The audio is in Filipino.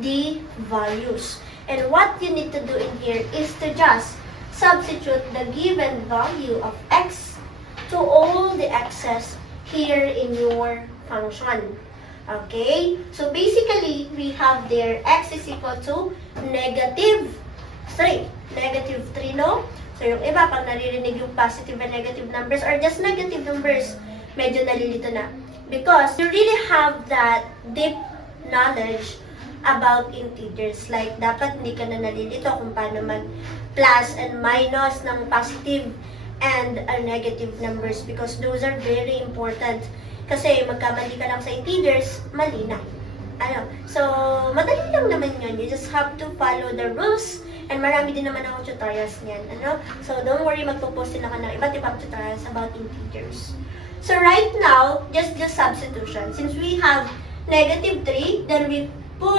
the values. And what you need to do in here is to just substitute the given value of x to all the x's here in your function. Okay? So basically, we have there x is equal to negative 3. Negative 3, no? So yung iba, pag naririnig yung positive and negative numbers or just negative numbers, medyo nalilito na. Because you really have that deep knowledge about integers. Like, dapat hindi ka na nalilito kung paano mag-plus and minus ng positive and negative numbers because those are very important. Kasi magkamali ka lang sa integers, mali na. So, madali lang naman yun. You just have to follow the rules. And marami din naman ako tutorials niyan. So, don't worry, magpo-post din ako ng iba't ibang tutorials about integers. So, right now, just substitution. Since we have negative 3, then we put